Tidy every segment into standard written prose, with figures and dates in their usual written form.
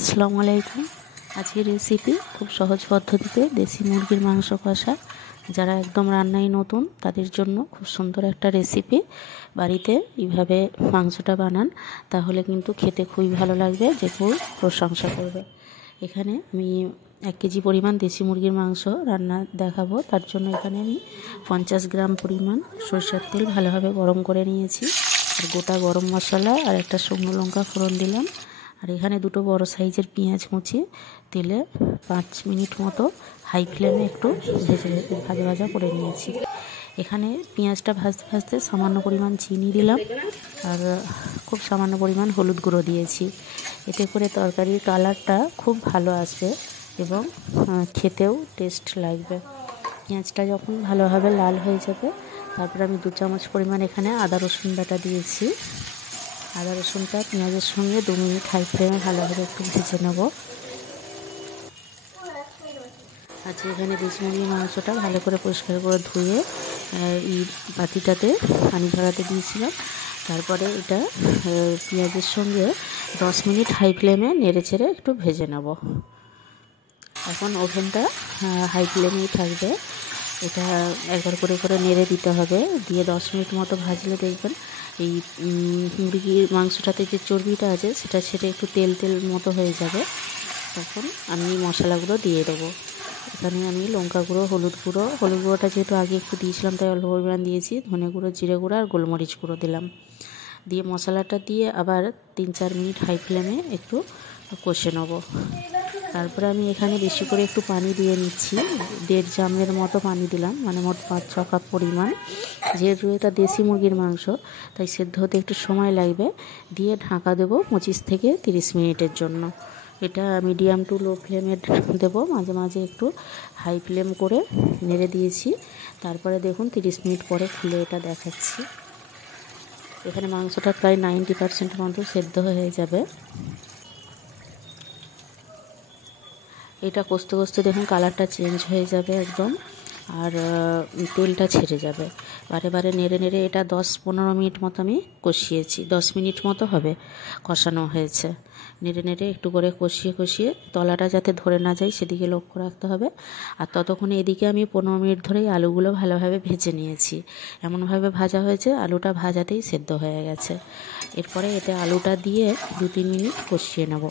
আসসালামু আলাইকুম। আজকের রেসিপি খুব সহজ পদ্ধতিতে দেশি মুরগির মাংস কষা। যারা একদম রান্নায় নতুন তাদের জন্য খুব সুন্দর একটা রেসিপি। বাড়িতে এইভাবে মাংসটা বানান, তাহলে কিন্তু খেতে খুবই ভালো লাগবে, যে কেউ প্রশংসা করবে। এখানে আমি 1 কেজি পরিমাণ দেশি মুরগির মাংস রান্না দেখাবো। তার জন্য এখানে আমি 50 গ্রাম পরিমাণ সরষের তেল ভালোভাবে গরম করে নিয়েছি, আর গোটা গরম মশলা আর একটা শুকনো লঙ্কা ফোড়ন দিলাম। আর এখানে দুটো বড় সাইজের পেঁয়াজ মুচিয়ে তেলে 5 মিনিট মতো হাই ফ্লেমে একটু ভাজা করে নিয়েছি। এখানে পেঁয়াজটা ভাজতে ভাজতে সামান্য পরিমাণ চিনি দিলাম, আর খুব সামান্য পরিমাণ হলুদ গুঁড়ো দিয়েছি। এতে করে তরকারির কালারটা খুব ভালো আসবে এবং খেতেও টেস্ট লাগবে। পেঁয়াজটা যখন ভালোভাবে লাল হয়ে যাবে, তারপর আমি 2 চামচ পরিমাণ এখানে আদা রসুন বাটা দিয়েছি। আদা রসুনটা পেঁয়াজের সঙ্গে 2 মিনিট হাই ফ্লেমে ভালোভাবে একটু ভেজে নেব। আচ্ছা, এখানে দেশি মুরগির মাংসটা ভালো করে পরিষ্কার করে ধুয়ে এই বাটিটাতে পানি ঝরাতে দিয়েছিলাম। তারপরে এটা পেঁয়াজের সঙ্গে 10 মিনিট হাই ফ্লেমে নেড়ে চেড়ে একটু ভেজে নেব। এখন ওভেনটা হাই ফ্লেমেই থাকবে। এটা একবার করে নেড়ে দিতে হবে। দিয়ে 10 মিনিট মতো ভাজলে দেখবেন এই মুরগির মাংসটাতে যে চর্বিটা আছে সেটা ছেড়ে একটু তেল মতো হয়ে যাবে। তখন আমি মশলাগুলো দিয়ে দেবো। এখানে আমি লঙ্কা গুঁড়ো, হলুদ গুঁড়োটা যেহেতু আগে একটু দিয়েছিলাম তাই অল্প পরিমাণ দিয়েছি। ধনে গুঁড়ো, জিরে গুঁড়ো আর গোলমরিচ গুঁড়ো দিলাম। দিয়ে মশলাটা দিয়ে আবার 3-4 মিনিট হাই ফ্লেমে একটু কষে নেব। তারপরে আমি এখানে বেশি করে একটু পানি দিয়ে নিচ্ছি। 1.5 চামচের মতো পানি দিলাম, মানে মোট 5-6 কাপ পরিমাণ। যেহেতু এটা দেশি মুরগির মাংস তাই সেদ্ধ হতে একটু সময় লাগবে। দিয়ে ঢাকা দেবো 25 থেকে 30 মিনিটের জন্য। এটা মিডিয়াম টু লো ফ্লেমে দেবো, মাঝে মাঝে একটু হাই ফ্লেম করে নেড়ে দিয়েছি। তারপরে দেখুন 30 মিনিট পরে খুলে এটা দেখাচ্ছি। এখানে মাংসটা প্রায় 90% মতো সেদ্ধ হয়ে যাবে। এটা কষতে কষতে দেখুন কালারটা চেঞ্জ হয়ে যাবে একদম, আর তেলটা ছেড়ে যাবে। বারে নেড়ে এটা 10-15 মিনিট মতো আমি কষিয়েছি। 10 মিনিট মতো হবে কষানো হয়েছে। নেড়ে একটু করে কষিয়ে তলাটা যাতে ধরে না যায় সেদিকে লক্ষ্য রাখতে হবে। আর ততক্ষণে এদিকে আমি 15 মিনিট ধরেই আলুগুলো ভালোভাবে ভেজে নিয়েছি। এমনভাবে ভাজা হয়েছে আলুটা ভাজাতেই সেদ্ধ হয়ে গেছে। এরপরে এতে আলুটা দিয়ে 2-3 মিনিট কষিয়ে নেব।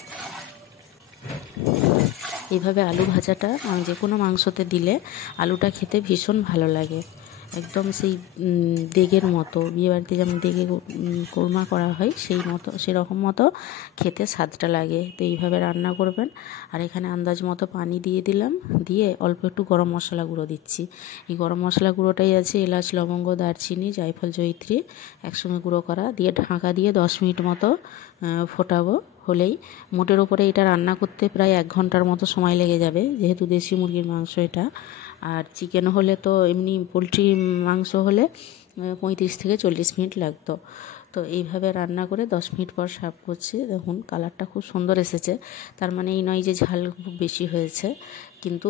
এইভাবে আলু ভাজাটা যে কোনো মাংসতে দিলে আলুটা খেতে ভীষণ ভালো লাগে। একদম সেই দেগের মতো, বিয়েবাড়িতে যেমন দেগে কোরমা করা হয় সেরকম মতো খেতে স্বাদটা লাগে। তো এইভাবে রান্না করবেন। আর এখানে আন্দাজ মতো পানি দিয়ে দিলাম, দিয়ে অল্প একটু গরম মশলা গুঁড়ো দিচ্ছি। এই গরম মশলা গুঁড়োটাই আছে এলাচ, লবঙ্গ, দারচিনি, জায়ফল, জয়িত্রী একসঙ্গে গুঁড়ো করা। দিয়ে ঢাকা দিয়ে 10 মিনিট মতো ফোটাবো। হলেই মোটের ওপরে এটা রান্না করতে প্রায় 1 ঘন্টার মতো সময় লেগে যাবে, যেহেতু দেশি মুরগির মাংস এটা। আর চিকেন হলে তো এমনি পোলট্রি মাংস হলে 35 থেকে 40 মিনিট লাগতো। তো এইভাবে রান্না করে 10 মিনিট পর সার্ভ করছি। দেখুন কালারটা খুব সুন্দর এসেছে। তার মানে এই নয় যে ঝাল খুব বেশি হয়েছে, কিন্তু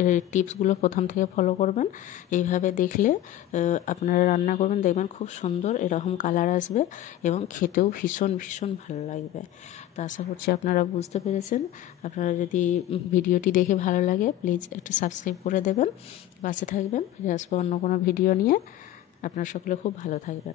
এর টিপসগুলো প্রথম থেকে ফলো করবেন। এইভাবে দেখলে আপনারা রান্না করবেন, দেখবেন খুব সুন্দর এরকম কালার আসবে এবং খেতেও ভীষণ ভালো লাগবে। তো আশা করছি আপনারা বুঝতে পেরেছেন। আপনারা যদি ভিডিওটি দেখে ভালো লাগে প্লিজ একটু সাবস্ক্রাইব করে দেবেন, পাশে থাকবেন। ফিরে আসবো অন্য কোনো ভিডিও নিয়ে। আপনারা সকলে খুব ভালো থাকবেন।